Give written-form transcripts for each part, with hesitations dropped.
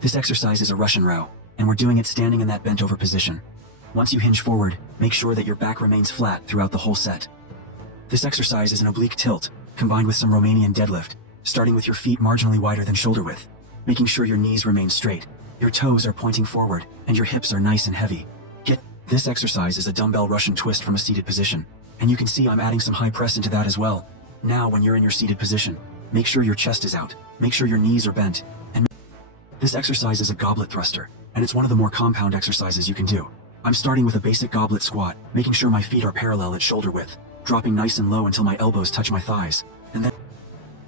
This exercise is a Russian row, and we're doing it standing in that bent over position. Once you hinge forward, make sure that your back remains flat throughout the whole set. This exercise is an oblique tilt, combined with some Romanian deadlift, starting with your feet marginally wider than shoulder width, making sure your knees remain straight, your toes are pointing forward, and your hips are nice and heavy. This exercise is a dumbbell Russian twist from a seated position, and you can see I'm adding some high press into that as well. Now when you're in your seated position, make sure your chest is out, make sure your knees are bent, and this exercise is a goblet thruster, and it's one of the more compound exercises you can do. I'm starting with a basic goblet squat, making sure my feet are parallel at shoulder width, dropping nice and low until my elbows touch my thighs, and then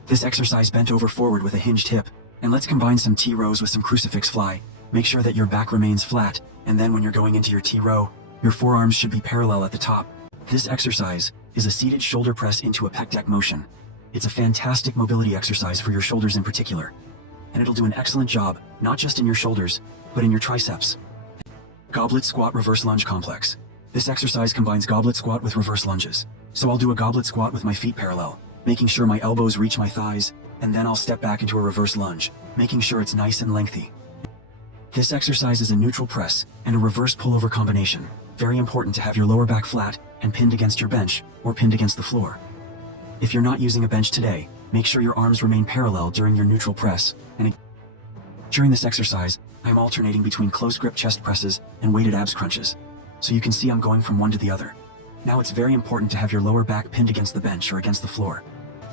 this exercise bent over forward with a hinged hip, and let's combine some T-rows with some crucifix fly. Make sure that your back remains flat, and then when you're going into your T-row, your forearms should be parallel at the top. This exercise is a seated shoulder press into a pec deck motion. It's a fantastic mobility exercise for your shoulders in particular, and it'll do an excellent job, not just in your shoulders, but in your triceps. Goblet squat reverse lunge complex. This exercise combines goblet squat with reverse lunges. So I'll do a goblet squat with my feet parallel, making sure my elbows reach my thighs, and then I'll step back into a reverse lunge, making sure it's nice and lengthy. This exercise is a neutral press and a reverse pullover combination. Very important to have your lower back flat and pinned against your bench or pinned against the floor. If you're not using a bench today, make sure your arms remain parallel during your neutral press. And during this exercise, I am alternating between close grip chest presses and weighted abs crunches. So you can see I'm going from one to the other. Now it's very important to have your lower back pinned against the bench or against the floor.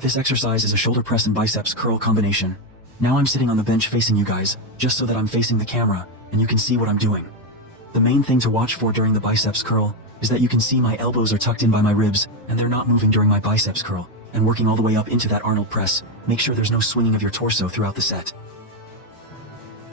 This exercise is a shoulder press and biceps curl combination. Now I'm sitting on the bench facing you guys, just so that I'm facing the camera, and you can see what I'm doing. The main thing to watch for during the biceps curl is that you can see my elbows are tucked in by my ribs, and they're not moving during my biceps curl, and working all the way up into that Arnold press. Make sure there's no swinging of your torso throughout the set.